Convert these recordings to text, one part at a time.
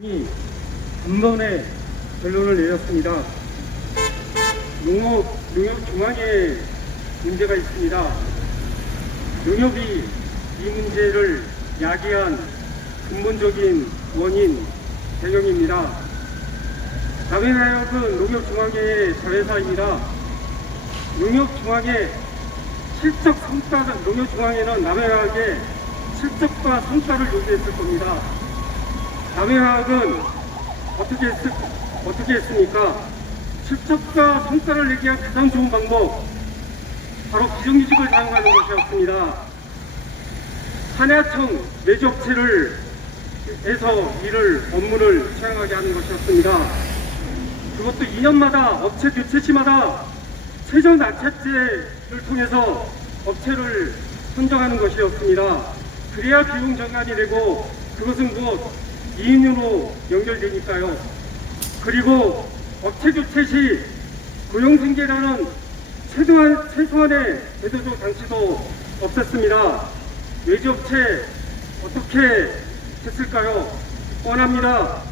이 단번에 결론을 내렸습니다. 농협 중앙에 문제가 있습니다. 농협이 이 문제를 야기한 근본적인 원인 배경입니다. 남해화역은 농협중앙회의 자회사입니다. 농협중앙회 실적 성과가, 농협중앙회는 남해화역의 실적과 성과를 요구했을 겁니다. 남해화역은 어떻게 했습니까? 실적과 성과를 내기 위한 가장 좋은 방법, 바로 비정규직을 사용하는 것이었습니다. 한야청 내주업체를 해서 업무를 수행하게 하는 것이었습니다. 그것도 2년마다 업체 교체 시마다 최저 낙찰제를 통해서 업체를 선정하는 것이었습니다. 그래야 비용 정산이 되고 그것은 곧 이윤으로 연결되니까요. 그리고 업체 교체 시 고용승계라는 최소한의 제도적 장치도 없었습니다. 외주업체 어떻게 했을까요? 뻔합니다.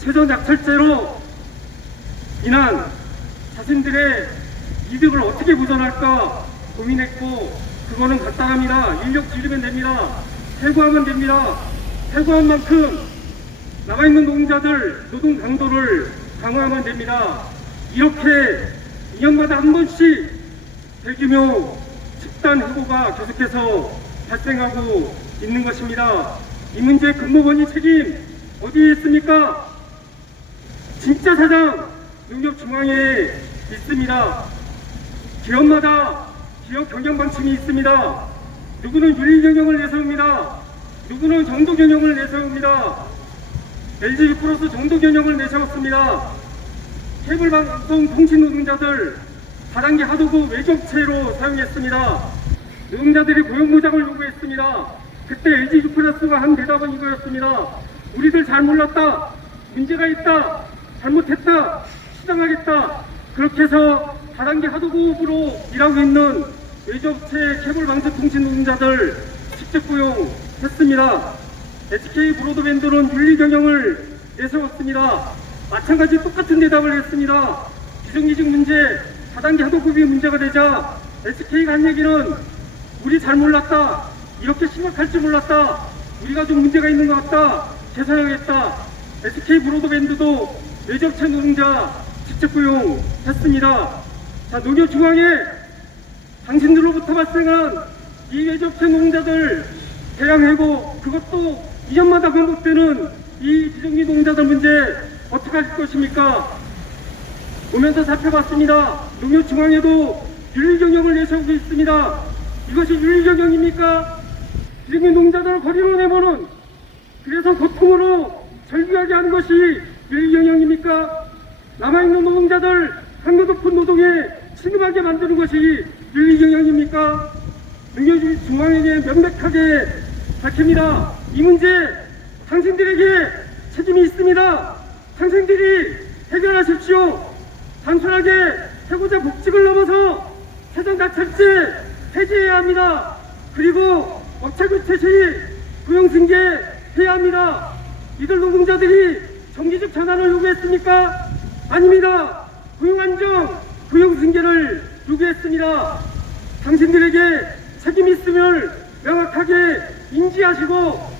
최저 낙찰제로 인한 자신들의 이득을 어떻게 보전할까 고민했고, 그거는 간단합니다. 인력 줄이면 됩니다. 해고하면 됩니다. 해고한 만큼 남아있는 노동자들 노동 강도를 강화하면 됩니다. 이렇게 2년마다 한 번씩 대규모 집단 해고가 계속해서 발생하고 있는 것입니다. 이 문제의 근본원인 책임 어디에 있습니까? 진짜 사장 농협중앙회에 있습니다. 기업마다 기업 경영 방침이 있습니다. 누구는 윤리 경영을 내세웁니다. 누구는 정도 경영을 내세웁니다. LG 플러스 정도 경영을 내세웠습니다. 케이블 방송 통신 노동자들 다단계 하도급 외주업체로 사용했습니다. 노동자들이 고용보장을 요구했습니다. 그때 LG 플러스가 한 대답은 이거였습니다. 우리들 잘 몰랐다. 문제가 있다. 잘못했다. 수정하겠다. 그렇게 해서 다단계 하도급으로 일하고 있는 외주업체 케이블 방송 통신 노동자들 직접 고용했습니다. SK 브로드밴드는 윤리 경영을 내세웠습니다. 마찬가지 똑같은 대답을 했습니다. 비정규직 문제, 다단계 하도급이 문제가 되자 SK가 한 얘기는 우리 잘 몰랐다. 이렇게 심각할 줄 몰랐다. 우리가 좀 문제가 있는 것 같다. 개선하겠다. SK 브로드밴드도 외주업체 노동자 직접 고용했습니다. 자, 농협중앙회 당신들로부터 발생한 이 외주업체 노동자들 대량해고, 그것도 2년마다 반복되는 이 비정규직 노동자들 문제 어떻게 하실 것입니까? 오면서 살펴봤습니다. 농협중앙회도 윤리경영을 내세우고 있습니다. 이것이 윤리경영입니까? 비정규직 노동자들을 거리로 내모는, 그래서 고통으로 절규하게 하는 것이 윤리경영입니까? 남아있는 노동자들 강도 높은 노동에 신음하게 만드는 것이 윤리경영입니까? 농협중앙회에 명백하게 밝힙니다. 이 문제 당신들에게 책임이 있습니다. 당신들이 해결하십시오. 단순하게 해고자 복직을 넘어서 최저 낙찰제 폐지해야 합니다. 그리고 업체 교체 시 고용승계 해야 합니다. 이들 노동자들이 정규직 전환을 요구했습니까? 아닙니다. 고용안정, 고용승계를 요구했습니다. 당신들에게 책임이 있음을 명확하게 인지하시고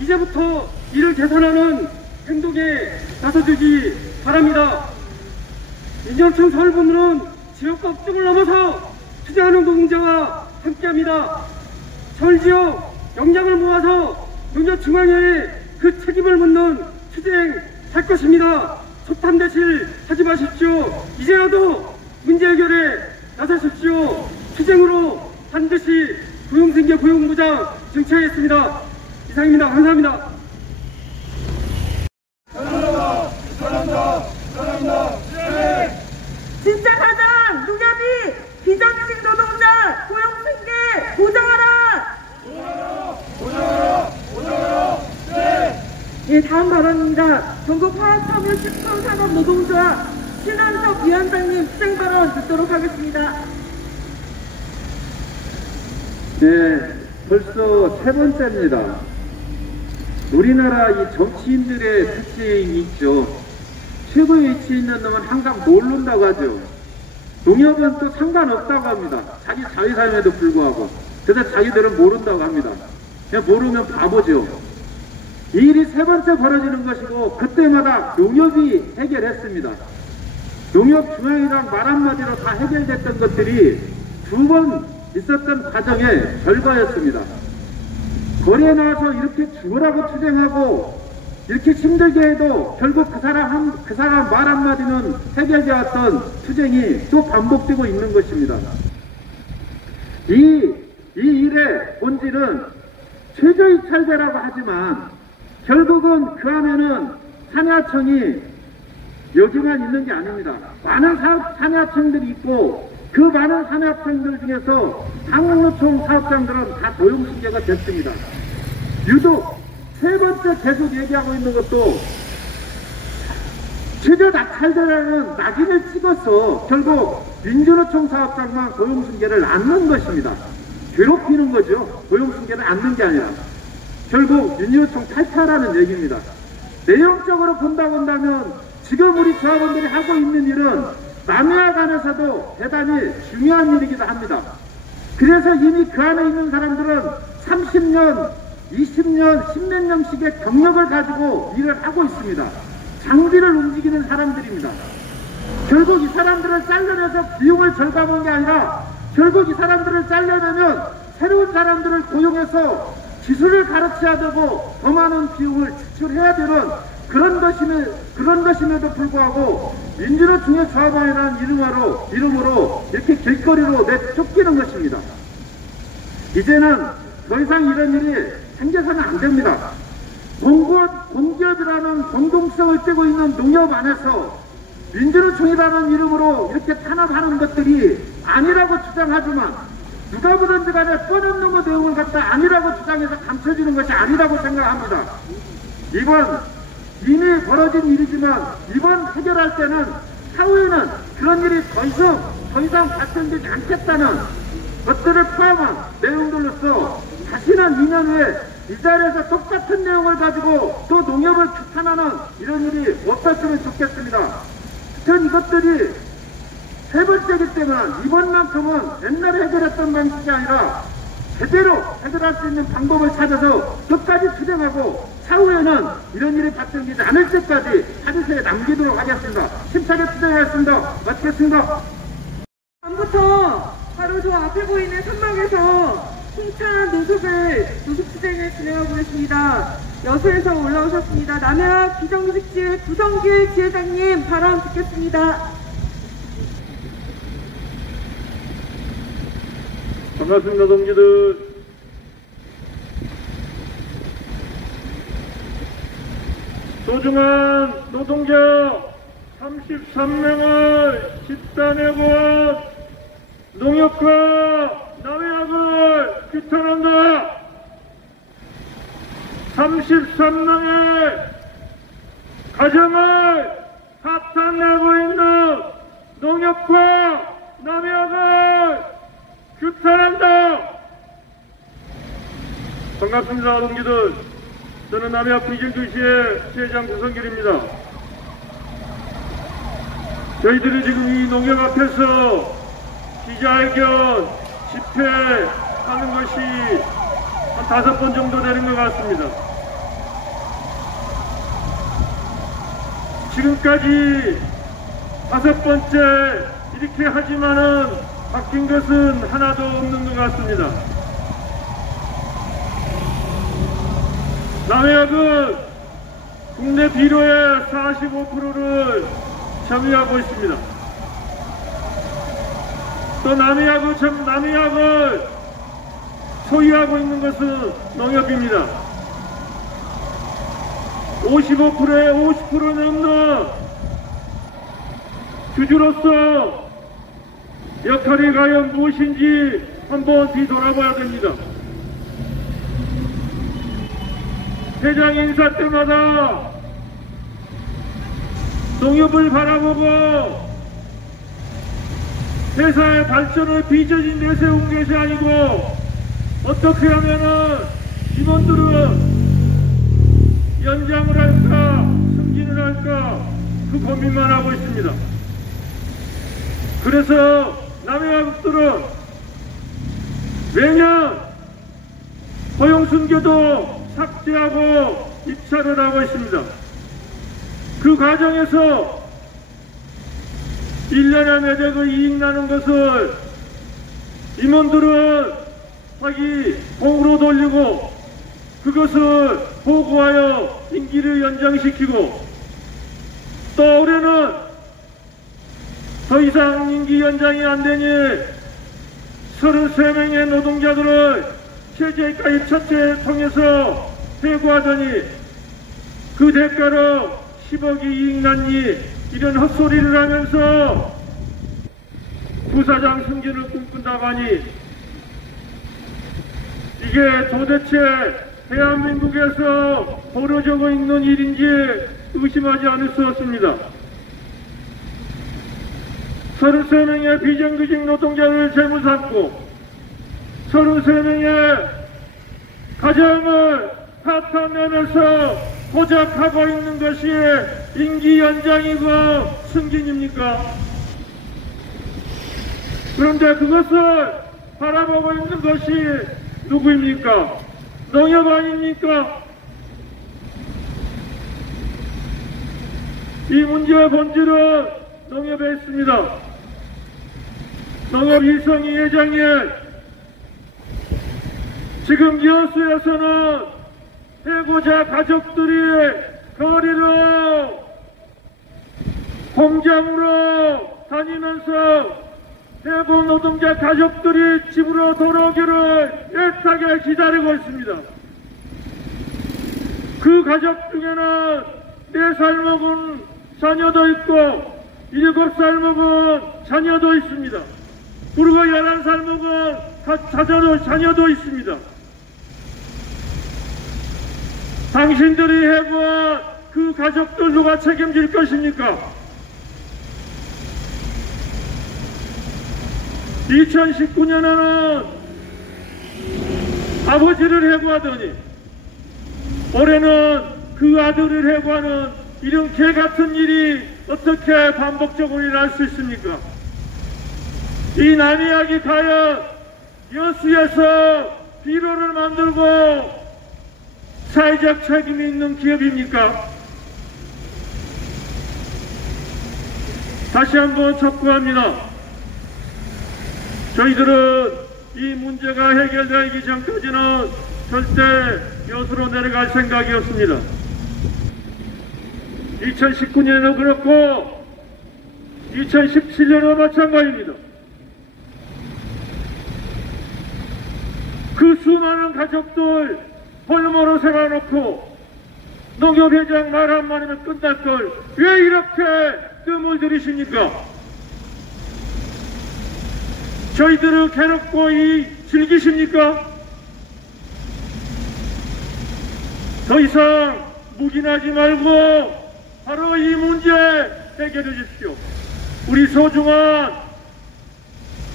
이제부터 이를 개선하는 행동에 나서주기 바랍니다. 민정청 서울본부는 지역과 업종을 넘어서 투쟁하는 노동자와 함께합니다. 서울지역 역량을 모아서 농협중앙회에 그 책임을 묻는 투쟁할 것입니다. 소탐대실 하지 마십시오. 이제라도 문제 해결에 나서십시오. 투쟁으로 반드시 고용승계 고용보장 쟁취하겠습니다. 이상입니다. 감사합니다. 진짜 사장 농협이 비정규직 노동자 고용승계 보장하라. 예, 다음 발언입니다. 전국화학섬유식품산업노동조합 신한석 위원장님 수행 발언 듣도록 하겠습니다. 네, 벌써 세 번째입니다. 우리나라 이 정치인들의 특징이 있죠. 최고의 위치에 있는 놈은 항상 모른다고 하죠. 농협은 또 상관없다고 합니다. 자기 자회사임에도 불구하고. 그래서 자기들은 모른다고 합니다. 그냥 모르면 바보죠. 이 일이 세 번째 벌어지는 것이고, 그때마다 농협이 해결했습니다. 농협 중앙이랑 말 한마디로 다 해결됐던 것들이 두 번 있었던 과정의 결과였습니다. 거리에 나와서 이렇게 죽으라고 투쟁하고 이렇게 힘들게 해도 결국 그 사람 말 한마디는 해결되었던 투쟁이 또 반복되고 있는 것입니다. 이 일의 본질은 최저입찰제라고 하지만 결국은 그 안에는 산야청이 여기만 있는 게 아닙니다. 많은 산야청들이 있고 그 많은 산야청들 중에서 한국노총 사업장들은 다 고용승계가 됐습니다. 유독 세 번째 계속 얘기하고 있는 것도 최저 낙찰제라는 낙인을 찍어서 결국 민주노총 사업장만 고용승계를 안는 것입니다. 괴롭히는 거죠. 고용승계를 안는 게 아니라 결국 민주노총 탈퇴하라는 얘기입니다. 내용적으로 본다면 지금 우리 조합원들이 하고 있는 일은 남녀 간에서도 대단히 중요한 일이기도 합니다. 그래서 이미 그 안에 있는 사람들은 30년, 20년, 10몇 년씩의 경력을 가지고 일을 하고 있습니다. 장비를 움직이는 사람들입니다. 결국 이 사람들을 잘라내서 비용을 절감한 게 아니라 결국 이 사람들을 잘라내면 새로운 사람들을 고용해서 기술을 가르쳐야 되고 더 많은 비용을 지출해야 되는 그런 것임에도 불구하고 민주노총의 조합원이라는 이름으로 이렇게 길거리로 내쫓기는 것입니다. 이제는 더 이상 이런 일이 생겨서는 안 됩니다. 공기업이라는 공동성을 띠고 있는 농협 안에서 민주노총이라는 이름으로 이렇게 탄압하는 것들이 아니라고 주장하지만 누가 보든지 간에 뻔없는 거 내용을 갖다 아니라고 주장해서 감춰지는 것이 아니라고 생각합니다. 이미 벌어진 일이지만 이번 해결할 때는 차후에는 그런 일이 더 이상 발생되지 않겠다는 것들을 포함한 내용들로서 다시는 2년 후에 이 자리에서 똑같은 내용을 가지고 또 농협을 규탄하는 이런 일이 없었으면 좋겠습니다. 하여튼 이것들이 세 번째이기 때문에 이번만큼은 옛날에 해결했던 방식이 아니라 제대로 해결할 수 있는 방법을 찾아서 끝까지 투쟁하고 차후에는 이런 일이 발생되지 않을 때까지 하드세에 남기도록 하겠습니다. 힘차게 투쟁하겠습니다. 마치겠습니다. 다음부터 바로 저 앞에 보이는 선망에서 힘찬 노숙 투쟁을 진행하고 있습니다. 여수에서 올라오셨습니다. 남해학 비정규직지회 구성길 지회장님 발언 듣겠습니다. 반갑습니다, 동지들. 소중한 노동자 33명을 집단해고 농협과 남해학을 규탄한다. 33명의 가정을 파탄내고 있는 농협과 남해학을 규탄한다. 반갑습니다, 동지들. 저는 남해학 비정규직지회 지회장 구성길입니다. 저희들이 지금 이 농협 앞에서 기자회견, 집회하는 것이 한 5번 정도 되는 것 같습니다. 지금까지 5번째 이렇게 하지만은 바뀐 것은 하나도 없는 것 같습니다. 남해학은 국내 비료의 45%를 점유하고 있습니다. 또 남해학을 소유하고 있는 것은 농협입니다. 55%에 50% 넘는 주주로서 역할이 과연 무엇인지 한번 뒤돌아봐야 됩니다. 회장 인사 때마다 농협을 바라보고 회사의 발전을 비전이 내세운 것이 아니고 어떻게 하면은 임원들은 연장을 할까 승진을 할까 그 고민만 하고 있습니다. 그래서 남해화국들은 매년 고용순교도 삭제하고 입찰을 하고 있습니다. 그 과정에서 1년에 매대그 이익 나는 것을 임원들은 자기 공으로 돌리고 그것을 보고하여 임기를 연장시키고 또 올해는 더 이상 임기 연장이 안 되니 33명의 노동자들을 최저가입 자체를 통해서 해고하더니 그 대가로 10억이 이익 났니 이런 헛소리를 하면서 부사장 승진을 꿈꾼다고 하니 이게 도대체 대한민국에서 벌어지고 있는 일인지 의심하지 않을 수 없습니다. 33명의 비정규직 노동자를 재물 삼고 33명의 가정을 파탄내면서 고작하고 있는 것이 임기 연장이고 승진입니까? 그런데 그것을 바라보고 있는 것이 누구입니까? 농협 아닙니까? 이 문제의 본질은 농협에 있습니다. 농협 이성희 회장이 지금 여수에서는 해고자 가족들이 거리로 공장으로 다니면서 해고 노동자 가족들이 집으로 돌아오기를 애타게 기다리고 있습니다. 그 가족 중에는 4살 먹은 자녀도 있고 7살 먹은 자녀도 있습니다. 그리고 11살 먹은 자녀도 있습니다. 당신들이 해고한 그 가족들 누가 책임질 것입니까? 2019년에는 아버지를 해고하더니 올해는 그 아들을 해고하는 이런 개같은 일이 어떻게 반복적으로 일어날 수 있습니까? 이 남이야기 과연 여수에서 비료를 만들고 사회적 책임이 있는 기업입니까? 다시 한번 촉구합니다. 저희들은 이 문제가 해결되기 전까지는 절대 여수로 내려갈 생각이 없습니다. 2019년에도 그렇고 2017년에도 마찬가지입니다. 그 수많은 가족들 홀모로 세워놓고 농협회장 말 한마디면 끝날 걸 왜 이렇게 뜸을 들이십니까? 저희들을 괴롭고 즐기십니까? 더 이상 묵인하지 말고 바로 이 문제 해결해 주십시오. 우리 소중한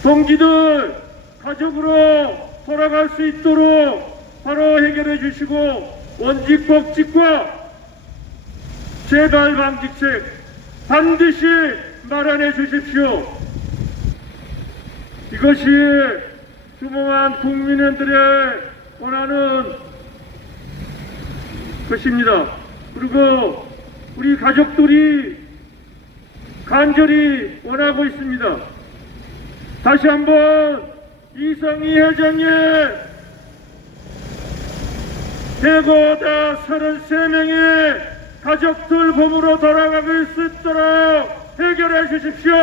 동기들 가족으로 돌아갈 수 있도록 바로 해결해 주시고 원직 복직과 재발 방지책 반드시 마련해 주십시오. 이것이 수많은 국민들의 원하는 것입니다. 그리고 우리 가족들이 간절히 원하고 있습니다. 다시 한번 이성희 회장의 해고자 33명의 가족들 몸으로 돌아가길 수 있도록 해결해 주십시오.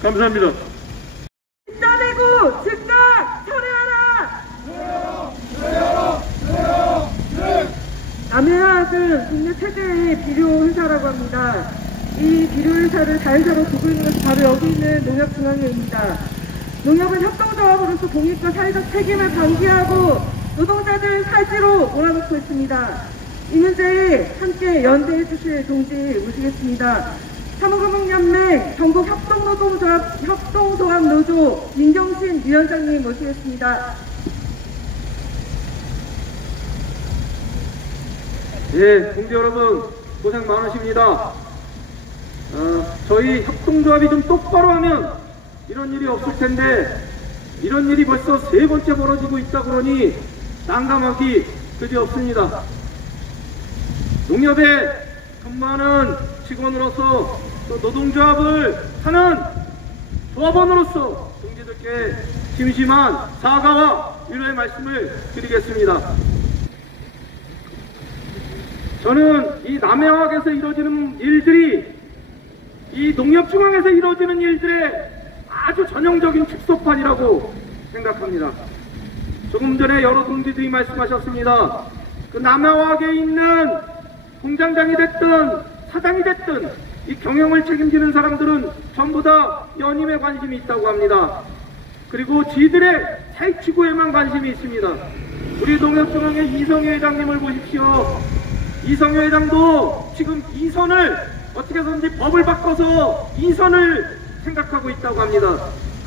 감사합니다. 진짜내고 즉각 철회하라! 남해화학은 국내 최대의 비료 회사라고 합니다. 이 비료 회사를 자회사로 두고 있는 것이 바로 여기 있는 농협중앙회입니다. 농협은 협동조합으로서 공익과 사회적 책임을 방기하고 노동자들 사지로 몰아넣고 있습니다. 이 문제에 함께 연대해 주실 동지 모시겠습니다. 사무금융연맹 전국 협동조합 노조 민경신 위원장님 모시겠습니다. 예, 동지 여러분 고생 많으십니다. 저희 협동조합이 좀 똑바로 하면 이런 일이 없을 텐데 이런 일이 벌써 3번째 벌어지고 있다 그러니 난감하기 그지없습니다. 농협에 근무하는 직원으로서 또 노동조합을 하는 조합원으로서 동지들께 심심한 사과와 위로의 말씀을 드리겠습니다. 저는 이 남해화학에서 이루어지는 일들이 이 농협중앙에서 이루어지는 일들의 아주 전형적인 축소판이라고 생각합니다. 조금 전에 여러 동지들이 말씀하셨습니다. 그 남해화학에 있는 공장장이 됐든 사장이 됐든 이 경영을 책임지는 사람들은 전부 다 연임에 관심이 있다고 합니다. 그리고 지들의 사익추구에만 관심이 있습니다. 우리 농협중앙의 이성희 회장님을 보십시오. 이성희 회장도 지금 이선을 어떻게 해서든지 법을 바꿔서 이선을 생각하고 있다고 합니다.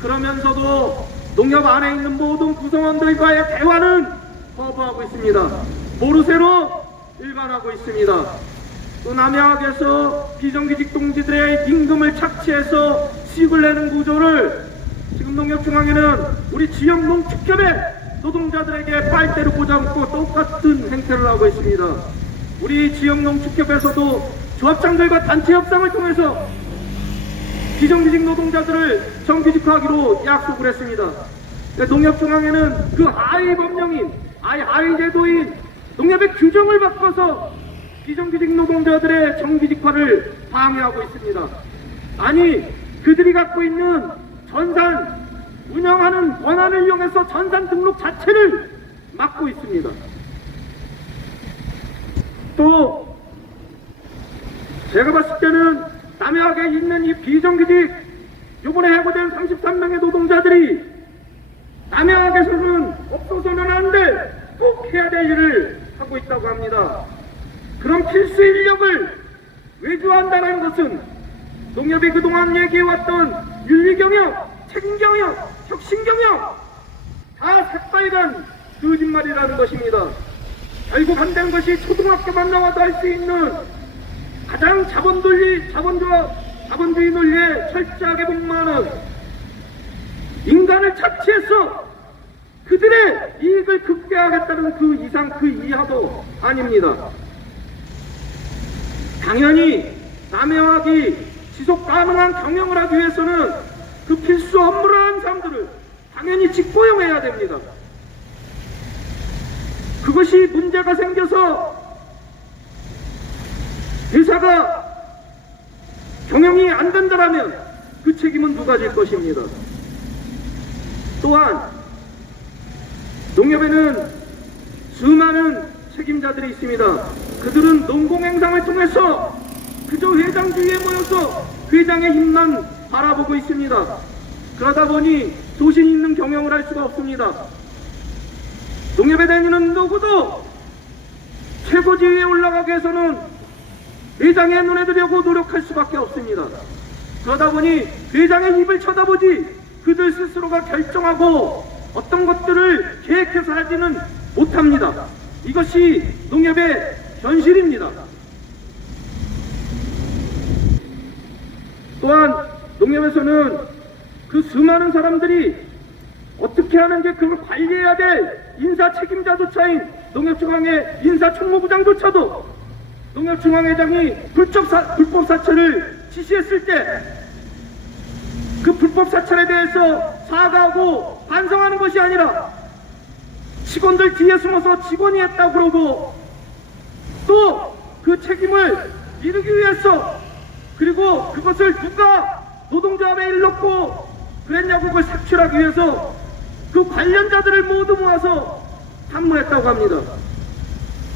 그러면서도 농협 안에 있는 모든 구성원들과의 대화는 거부하고 있습니다. 모르쇠로 일관하고 있습니다. 또 남해학에서 비정규직 동지들의 임금을 착취해서 수익을 내는 구조를 지금 농협중앙에는 우리 지역 농축협의 노동자들에게 빨대로 꽂아먹고 똑같은 행태를 하고 있습니다. 우리 지역 농축협에서도 조합장들과 단체 협상을 통해서 비정규직 노동자들을 정규직화하기로 약속을 했습니다. 농협중앙에는 그 하위 법령인, 하위 제도인 농협의 규정을 바꿔서 비정규직 노동자들의 정규직화를 방해하고 있습니다. 아니, 그들이 갖고 있는 전산 운영하는 권한을 이용해서 전산 등록 자체를 막고 있습니다. 또 제가 봤을 때는 남해학에 있는 이 비정규직 요번에 해고된 33명의 노동자들이 남해학에서는 없어서는 안 될 꼭 해야 될 일을 하고 있다고 합니다. 그런 필수 인력을 외주한다는 것은 농협이 그동안 얘기해왔던 윤리경영, 책임경영, 혁신경영 다 새빨간 거짓말이라는 것입니다. 결국 한다는 것이 초등학교만 나와도 할 수 있는 가장 자본주의 논리에 철저하게 복무하는 인간을 착취해서 그들의 이익을 극대화하겠다는 그 이상 그 이하도 아닙니다. 당연히 남해화학이 지속 가능한 경영을 하기 위해서는 그 필수 업무를 하는 사람들을 당연히 직고용해야 됩니다. 그것이 문제가 생겨서 회사가 경영이 안 된다면 그 책임은 누가 질 것입니다. 또한 농협에는 수많은 책임자들이 있습니다. 그들은 농공행상을 통해서 그저 회장 주위에 모여서 회장의 힘만 바라보고 있습니다. 그러다 보니 소신 있는 경영을 할 수가 없습니다. 농협에 다니는 누구도 최고 지위에 올라가기 위해서는 회장의 눈에 들여고 노력할 수밖에 없습니다. 그러다 보니 회장의 입을 쳐다보지 그들 스스로가 결정하고 어떤 것들을 계획해서 하지는 못합니다. 이것이 농협의 현실입니다. 또한 농협에서는 그 수많은 사람들이 어떻게 하는지 그걸 관리해야 될 인사 책임자조차인 농협중앙의 인사총무부장조차도 농협중앙회장이 불법 사찰을 지시했을 때 그 불법 사찰에 대해서 사과하고 반성하는 것이 아니라 직원들 뒤에 숨어서 직원이 했다고 그러고 또 그 책임을 미루기 위해서 그리고 그것을 누가 노동조합에 일렀고 그랬냐고 그걸 색출하기 위해서 그 관련자들을 모두 모아서 탐문했다고 합니다.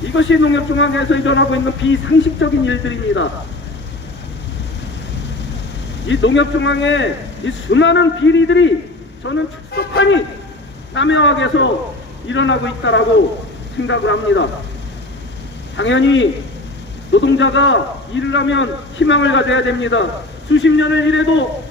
이것이 농협중앙에서 일어나고 있는 비상식적인 일들입니다. 이 농협중앙의 이 수많은 비리들이 저는 축소판이 남해화학에서 일어나고 있다라고 생각을 합니다. 당연히 노동자가 일을 하면 희망을 가져야 됩니다. 수십 년을 일해도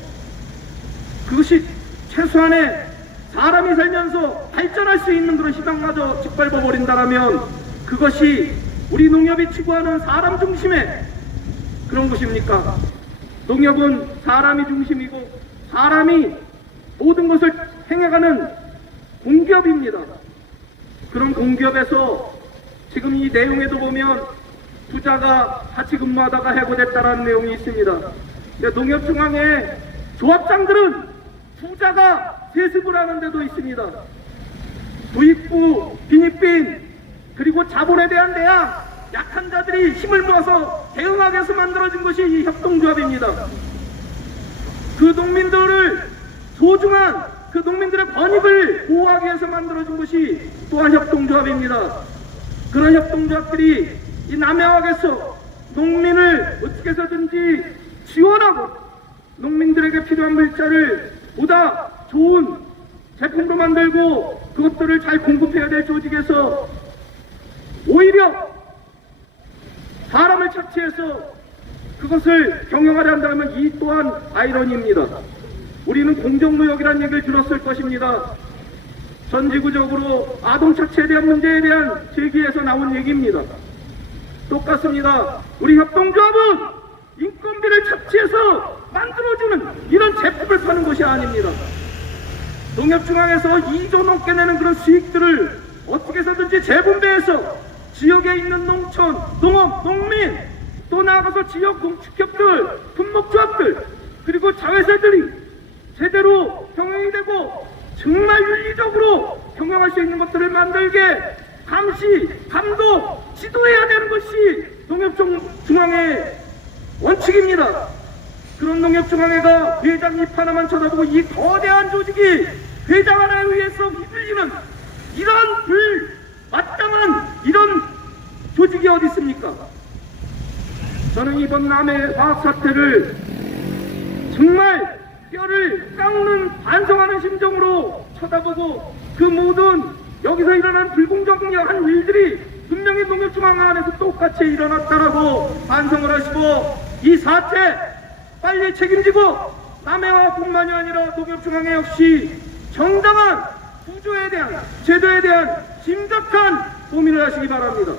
그것이 최소한의 사람이 살면서 발전할 수 있는 그런 희망마저 짓밟아 버린다라면 그것이 우리 농협이 추구하는 사람 중심의 그런 것입니까? 농협은 사람이 중심이고 사람이 모든 것을 행해가는 공기업입니다. 그런 공기업에서 지금 이 내용에도 보면 부자가 같이 근무하다가 해고됐다라는 내용이 있습니다. 농협중앙의 조합장들은 부자가 세습을 하는 데도 있습니다. 부익부, 빈익빈, 그리고 자본에 대한 대항, 약한 자들이 힘을 모아서 대응하기 위해서 만들어진 것이 이 협동조합입니다. 그 농민들을 소중한 그 농민들의 권익을 보호하기 위해서 만들어진 것이 또한 협동조합입니다. 그런 협동조합들이 이 남해학에서 농민을 어떻게 해서든지 지원하고 농민들에게 필요한 물자를 보다 좋은 제품으로 만들고 그것들을 잘 공급해야 될 조직에서 오히려 사람을 착취해서 그것을 경영하려 한다면 이 또한 아이러니입니다. 우리는 공정무역이라는 얘기를 들었을 것입니다. 전지구적으로 아동 착취에 대한 문제에 대한 제기에서 나온 얘기입니다. 똑같습니다. 우리 협동조합은 인건비를 착취해서 만들어주는 이런 제품을 파는 것이 아닙니다. 농협중앙에서 2조 넘게 내는 그런 수익들을 어떻게 해서든지 재분배해서 지역에 있는 농촌, 농업, 농민, 또 나아가서 지역 농축협들, 품목조합들, 그리고 자회사들이 제대로 경영이 되고 정말 윤리적으로 경영할 수 있는 것들을 만들게 감시, 감독, 지도해야 되는 것이 농협중앙의 원칙입니다. 그런 농협중앙회가 회장 입 하나만 쳐다보고 이 거대한 조직이 회장 하나에 의해서 휘둘리는 이런 불마땅한 이런 조직이 어디 있습니까? 저는 이번 남해 화학사태를 정말 뼈를 깎는 반성하는 심정으로 쳐다보고 그 모든 여기서 일어난 불공정한 일들이 분명히 농협중앙 안에서 똑같이 일어났다라고 반성을 하시고 이 사태 빨리 책임지고 남해화뿐만이 아니라 농협중앙회 역시 정당한 구조에 대한 제도에 대한 심각한 고민을 하시기 바랍니다.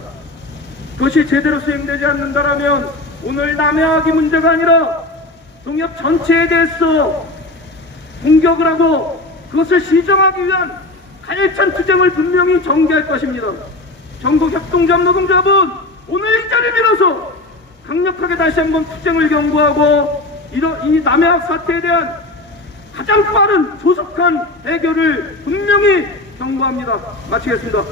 그것이 제대로 수행되지 않는다라면 오늘 남해화기 문제가 아니라 농협 전체에 대해서 공격을 하고 그것을 시정하기 위한 가열찬 투쟁을 분명히 전개할 것입니다. 전국 협동조합 노동조합은 오늘 이 자리를 빌어서 강력하게 다시 한번 투쟁을 경고하고 이 남해학 사태에 대한 가장 빠른 조속한 해결을 분명히 경고합니다. 마치겠습니다.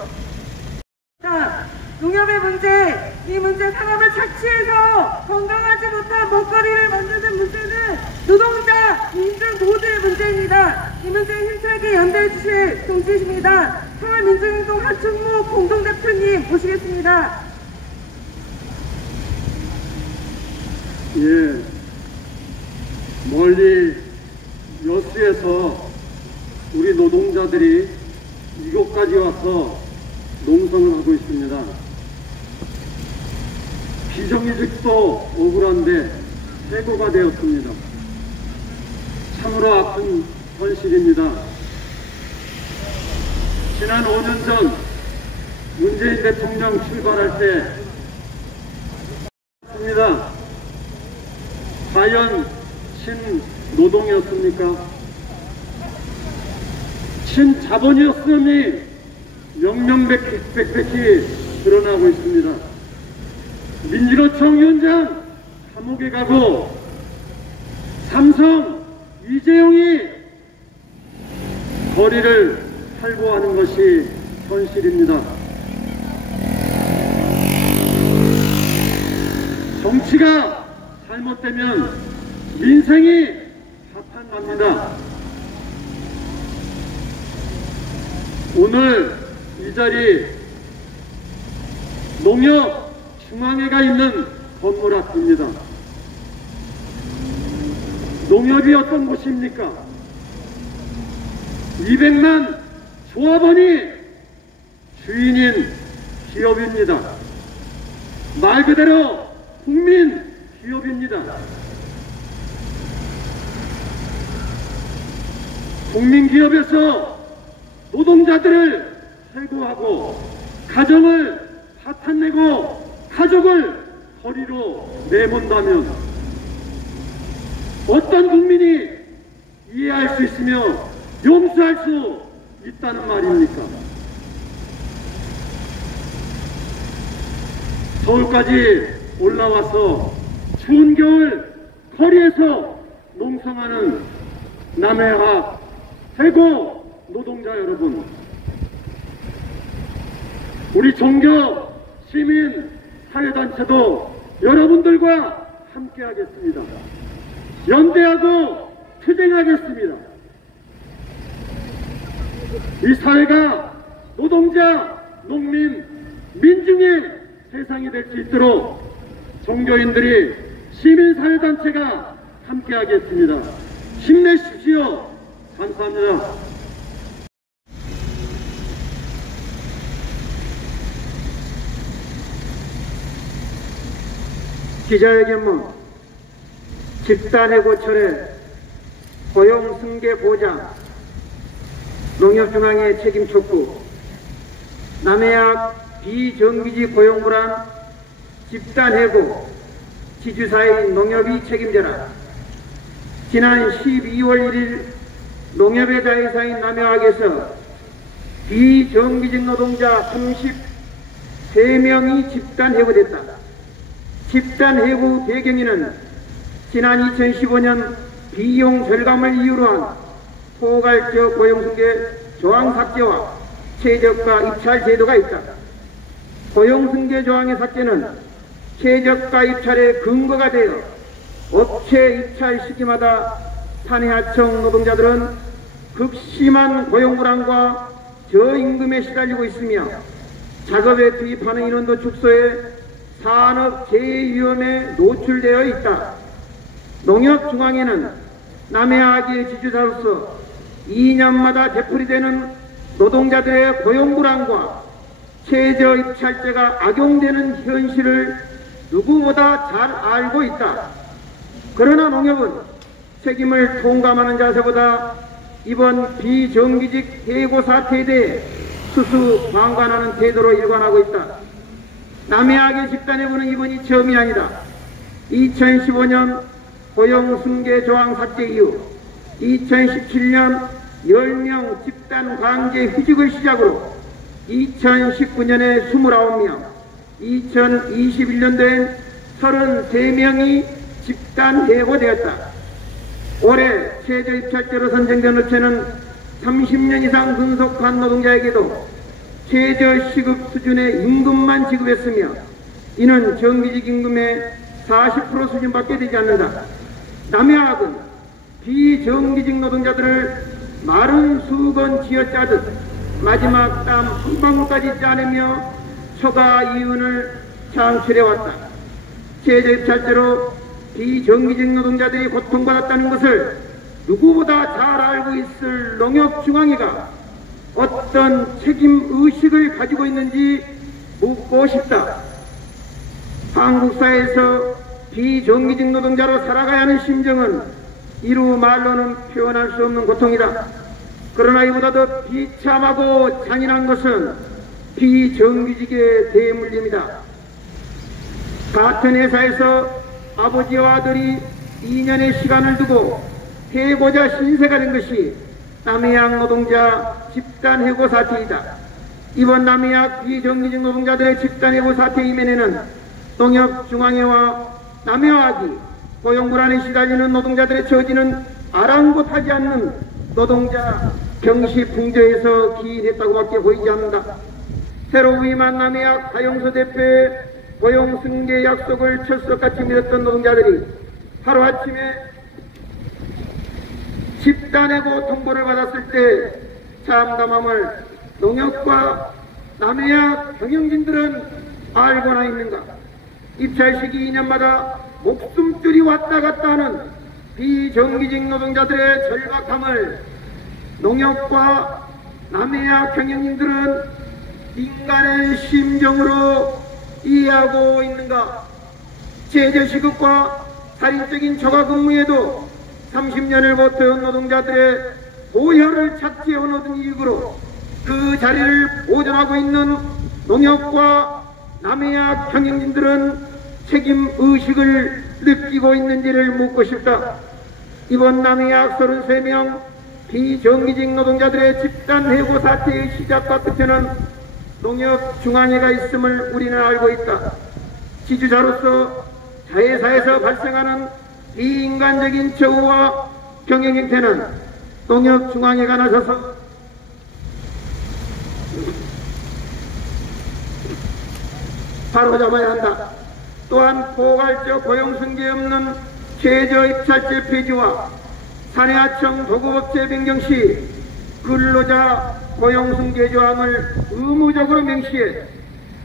농협의 문제, 이 문제 산업을 착취해서 건강하지 못한 먹거리를 만드는 문제는 노동자, 민중 모두의 문제입니다. 이 문제에 힘차게 연대해 주실 동지이십니다. 서울민중운동 한충무 공동대표님 모시겠습니다. 예, 멀리 여수에서 우리 노동자들이 이곳까지 와서 농성을 하고 있습니다. 비정규직도 억울한데 해고가 되었습니다. 참으로 아픈 현실입니다. 지난 5년 전 문재인 대통령 출발할 때 했습니다. 과연 친노동이었습니까? 친자본이었음이 명명백백히 드러나고 있습니다. 민주노총 위원장 감옥에 가고 삼성 이재용이 거리를 탈보하는 것이 현실입니다. 정치가 잘못되면 민생이 파탄납니다. 오늘 이 자리 농협 중앙회가 있는 건물 앞입니다. 농협이 어떤 곳입니까? 200만 조합원이 주인인 기업입니다. 말 그대로 국민 기업입니다. 국민기업에서 노동자들을 해고하고 가정을 파탄내고 가족을 허리로 내몬다면 어떤 국민이 이해할 수 있으며 용서할 수 있다는 말입니까? 서울까지 올라와서 추운 겨울 거리에서 농성하는 남해학 해고 노동자 여러분, 우리 종교 시민 사회단체도 여러분들과 함께하겠습니다. 연대하고 투쟁하겠습니다. 이 사회가 노동자, 농민, 민중의 세상이 될 수 있도록 종교인들이 시민사회단체가 함께하겠습니다. 힘내십시오. 감사합니다. 기자회견문 집단해고 철회 고용 승계 보장 농협중앙회 책임 촉구 남해학 비정규직 고용 불안 집단해고 지주사인 농협이 책임져라. 지난 12월 1일 농협의 자회사인 남해학에서 비정규직 노동자 33명이 집단해고됐다. 집단해고 배경에는 지난 2015년 비용 절감을 이유로 한 포괄적 고용승계 조항 삭제와 최저가 입찰 제도가 있다. 고용승계 조항의 삭제는 최저가 입찰의 근거가 되어 업체 입찰 시기마다 산해하청 노동자들은 극심한 고용불안과 저임금에 시달리고 있으며 작업에 투입하는 인원도 축소해 산업재해위험에 노출되어 있다. 농협중앙회는 남해학의 지주사로서 2년마다 되풀이되는 노동자들의 고용불안과 최저 입찰제가 악용되는 현실을 누구보다 잘 알고 있다. 그러나 농협은 책임을 통감하는 자세보다 이번 비정규직 해고 사태에 대해 수수방관하는 태도로 일관하고 있다. 남해학의 집단해고는 이번이 처음이 아니다. 2015년 고용승계 조항 삭제 이후 2017년 10명 집단 강제 휴직을 시작으로 2019년에 29명, 2021년도엔 33명이 집단 해고되었다. 올해 최저 입찰제로 선정된 업체는 30년 이상 근속한 노동자에게도 최저 시급 수준의 임금만 지급했으며 이는 정규직 임금의 40% 수준밖에 되지 않는다. 남해학은 비정규직 노동자들을 마른 수건 쥐어짜듯 마지막 땀 한 방울까지 짜내며 초과 이윤을 창출해왔다. 최저 입찰제로 비정규직 노동자들이 고통받았다는 것을 누구보다 잘 알고 있을 농협중앙회가 어떤 책임의식을 가지고 있는지 묻고 싶다. 한국 사회에서 비정규직 노동자로 살아가야 하는 심정은 이루 말로는 표현할 수 없는 고통이다. 그러나 이보다 더 비참하고 잔인한 것은 비정규직의 대물림이다. 같은 회사에서 아버지와 아들이 2년의 시간을 두고 해고자 신세가 된 것이 남해학 노동자 집단해고 사태이다. 이번 남해학 비정규직 노동자들의 집단해고 사태 이면에는 농협중앙회와 남해학이 고용불안에 시달리는 노동자들의 처지는 아랑곳하지 않는 노동자 경시풍조에서 기인했다고밖에 보이지 않는다. 새로 위임한 남해학 하영수 대표의 고용승계 약속을 철석같이 믿었던 노동자들이 하루아침에 집단해고 통보를 받았을 때 참담함을 농협과 남해학 경영진들은 알고나 있는가? 입찰 시기 2년마다 목숨줄이 왔다 갔다 하는 비정규직 노동자들의 절박함을 농협과 남해학 경영진들은 인간의 심정으로 이해하고 있는가? 최저시급과 살인적인 초과근무에도 30년을 버텨온 노동자들의 고혈을 착취해온 얻은 이익으로 그 자리를 보존하고 있는 농협과 남해안 경영진들은 책임 의식을 느끼고 있는지를 묻고 싶다. 이번 남해안 33명 비정규직 노동자들의 집단 해고 사태의 시작과 끝에는 농협중앙회가 있음을 우리는 알고 있다. 지주자로서 자회사에서 발생하는 비인간적인 처우와 경영 행태는 농협중앙회가 나서서 바로잡아야 한다. 또한 포괄적 고용승계 없는 최저입찰제 폐지와 산해하청 도급업체 변경 시 근로자 고용승계 조항을 의무적으로 명시해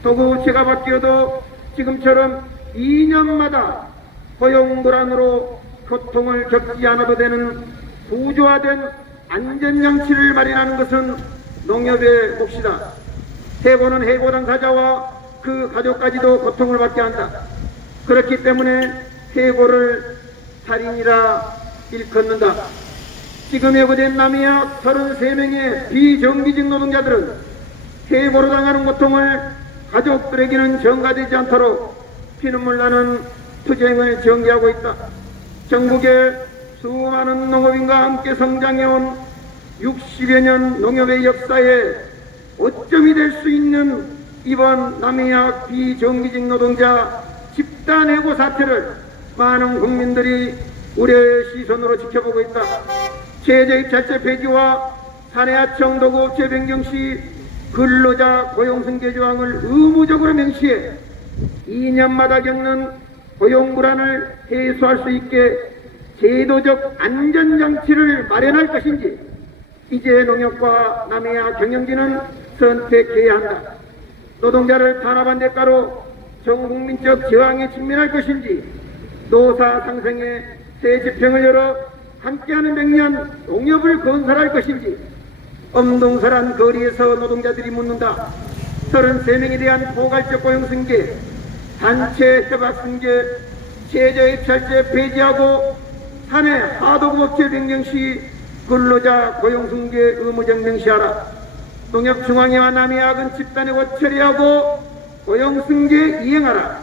도급업체가 바뀌어도 지금처럼 2년마다 고용불안으로 고통을 겪지 않아도 되는 구조화된 안전장치를 마련하는 것은 농협의 몫이다. 해고는 해고 당사자와 그 가족까지도 고통을 받게 한다. 그렇기 때문에 해고를 살인이라 일컫는다. 지금 해고된 남해안 33명의 비정규직 노동자들은 해고로 당하는 고통을 가족들에게는 전가되지 않도록 피눈물 나는 투쟁을 전개하고 있다. 전국의 수많은 농업인과 함께 성장해온 60여 년 농협의 역사에 오점이 될 수 있는 이번 남해안 비정규직 노동자 집단 해고 사태를 많은 국민들이 우려의 시선으로 지켜보고 있다. 최저입찰제 폐지와 산해하청 도급업체 변경 시 근로자 고용승계 조항을 의무적으로 명시해 2년마다 겪는 고용불안을 해소할 수 있게 제도적 안전장치를 마련할 것인지 이제 농협과 남해안 경영진은 선택해야 한다. 노동자를 탄압한 대가로 전국민적 저항에 직면할 것인지 노사 상생의 새 지평을 열어 함께하는 백년 농협을 건설할 것인지 엄동설한 거리에서 노동자들이 묻는다. 33명에 대한 포괄적 고용승계, 단체 협약승계, 최저입찰제 폐지하고 산해 하도급업체 변경 시 근로자 고용승계 의무적 명시하라. 농협중앙회와 남해안은 집단해고 처리하고 고용승계 이행하라.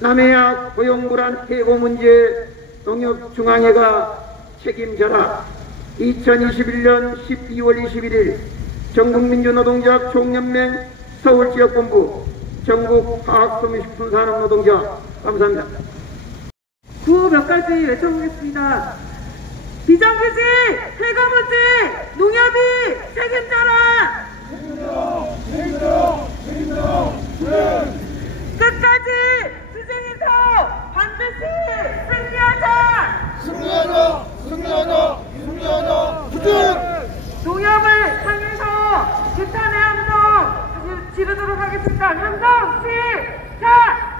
남해안 고용불안 해고 문제 농협중앙회가 책임져라. 2021년 12월 21일 전국민주노동자 총연맹 서울지역본부 전국화학소미식품산업노동자 감사합니다. 구호 몇 가지 외쳐보겠습니다. 비정규직, 해고 문제, 농협이 책임져라! 끝까지 투쟁해서 반드시 승리하자! 농협을 향해서 규탄의 함성 지르도록 하겠습니다. 함성 시작!